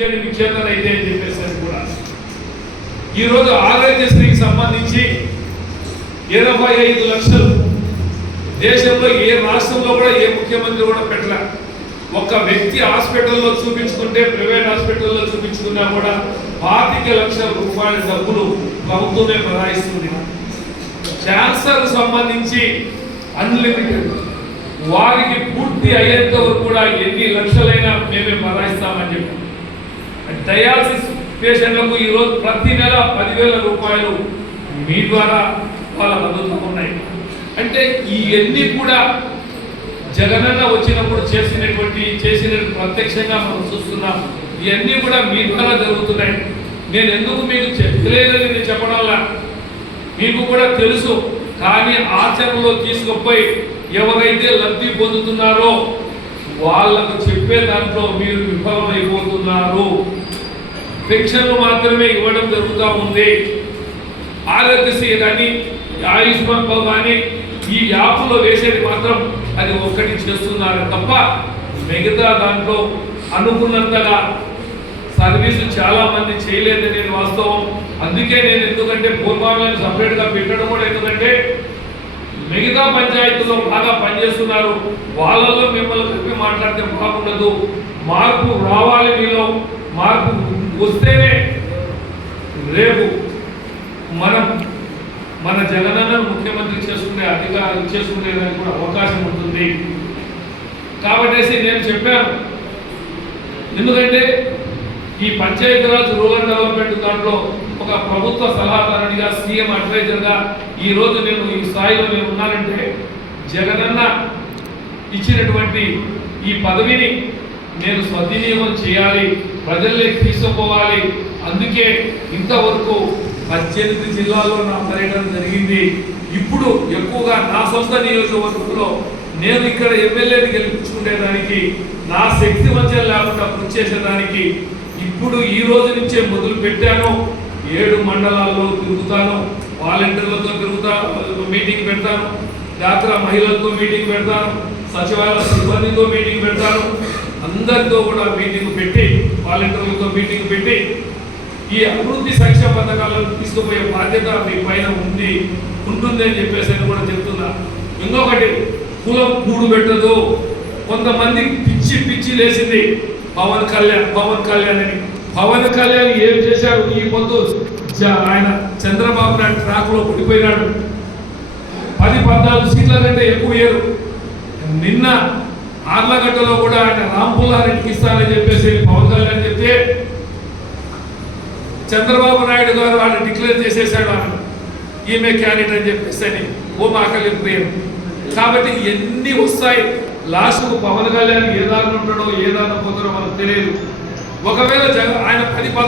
ఇచ్చేది విచ్ఛేదన అయితే అని చెప్పేసి కూడా ఈరోజు ఆరోగ్యశ్రీకి సంబంధించి ఇరవై ఐదు లక్షలు దేశంలో ఏ రాష్ట్రంలో కూడా ఏ ముఖ్యమంత్రి కూడా పెట్టలే. ఒక వ్యక్తి హాస్పిటల్లో చూపించుకుంటే ప్రైవేట్ హాస్పిటల్లో చూపించుకున్నా కూడా పాతిక లక్షల రూపాయల డబ్బులు ప్రభుత్వమే బరాయిస్తుంది క్యాన్సర్ సంబంధించి అన్లిమిటెడ్. వారికి పూర్తి అయ్యేంత వరకు కూడా ఎన్ని లక్షలైనా మేమే బరాయిస్తామని చెప్పి డయాలసిస్ పేషెంట్లకు ఈరోజు ప్రతి నెల పదివేల రూపాయలు మీ ద్వారా వాళ్ళకు అందుతూ ఉన్నాయి. అంటే ఇవన్నీ కూడా జగనన్న వచ్చినప్పుడు చేసినటువంటి చేసిన ప్రత్యక్షంగా మనం చూస్తున్నాం. ఇవన్నీ కూడా మీ ద్వారా జరుగుతున్నాయి. నేను ఎందుకు మీకు చెప్పలేదని నేను చెప్పడం వల్ల మీకు కూడా తెలుసు. కానీ ఆచరణలో తీసుకుపోయి ఎవరైతే లబ్ధి పొందుతున్నారో వాళ్ళకు చెప్పే దాంట్లో మీరు విఫలమైపోతున్నారు. పెన్షన్లు మాత్రమే ఇవ్వడం జరుగుతూ ఉంది. ఆరోగ్యశ్రీ కానీ ఆయుష్మాన్ భవ్ కానీ ఈ యాప్లో వేసేది మాత్రం అది ఒక్కటి చేస్తున్నారు తప్ప మిగతా దాంట్లో అనుకున్నంతగా సర్వీసు చాలా మంది చేయలేదనేది వాస్తవం. అందుకే నేను ఎందుకంటే పూర్వాలను సపరేట్గా పెట్టడం కూడా ఎందుకంటే మిగతా పంచాయతీలో బాగా పనిచేస్తున్నారు. వాళ్ళలో మిమ్మల్ని కలిపి మాట్లాడితే బాగుండదు. మార్పు రావాలి మీలో. మార్పు వస్తేనే రేపు మనం మన జగనన్నను ముఖ్యమంత్రి చేసుకునే అధికారం చేసుకునేదానికి కూడా అవకాశం ఉంటుంది. కాబట్టి నేను చెప్పాను. ఎందుకంటే ఈ పంచాయతీరాజ్ రూరల్ డెవలప్మెంట్ దాంట్లో ఒక ప్రభుత్వ సలహాదారునిగా సీఎం అడ్వైజర్గా ఈ రోజు నేను ఈ స్థాయిలో నేను ఉన్నానంటే జగనన్న ఇచ్చినటువంటి ఈ పదవిని నేను సద్వినియోగం చేయాలి ప్రజల్లోకి తీసుకుపోవాలి. అందుకే ఇంతవరకు పద్దెనిమిది జిల్లాల్లో నా పర్యటన జరిగింది. ఇప్పుడు ఎక్కువగా నా సొంత నియోజకవర్గంలో నేను ఇక్కడ ఎమ్మెల్యేని గెలిపించుకునేదానికి నా శక్తి మధ్య లేకుండా కృషి చేసేదానికి ఇప్పుడు ఈ రోజు నుంచే మొదలు పెట్టాను ఏడు మండలాల్లో తిరుగుతాను వాలంటీర్లతో తిరుగుతాను మీటింగ్ పెడతాను జాతర మహిళలతో మీటింగ్ పెడతాను సచివాలయ సిబ్బందితో మీటింగ్ పెడతాను. అందరితో కూడా మీటింగ్ పెట్టి వాలంటీర్లతో మీటింగ్ పెట్టి ఈ అభివృద్ధి సంక్షేమ పథకాలను తీసుకుపోయే బాధ్యత మీ పైన ఉంది ఉంటుంది అని చెప్పేసి అని కూడా చెప్తున్నా. ఇంకొకటి కులం కూడు పెట్టదు. కొంతమంది పిచ్చి పిచ్చి లేచింది పవన్ కళ్యాణ్ పవన్ కళ్యాణ్ అని. పవన్ కళ్యాణ్ ఏం చేశాడు? ఈ పొద్దు ఆయన చంద్రబాబు నాయుడు ట్రాక్లో పది పద్నాలుగు సీట్ల కంటే ఎక్కువ వేరు నిన్న ఆర్లగడ్డలో కూడా ఆయన రాంపుల్లారెడ్డికి ఇస్తానని చెప్పేసి పవన్ కళ్యాణ్ చెప్తే చంద్రబాబు నాయుడు గారు ఆయన డిక్లేర్ చేసేసాడు ఆయన. ఈమె క్యాండిడేట్ అని చెప్పేసి అని ఓ మాకలి ప్రియం కాబట్టి ఎన్ని వస్తాయి? లాస్ట్కు పవన్ కళ్యాణ్ ఏ దారిలో ఉంటాడో ఏ దారిలో పోతాడో మనకు తెలియదు. ఒకవేళ ఆయన పది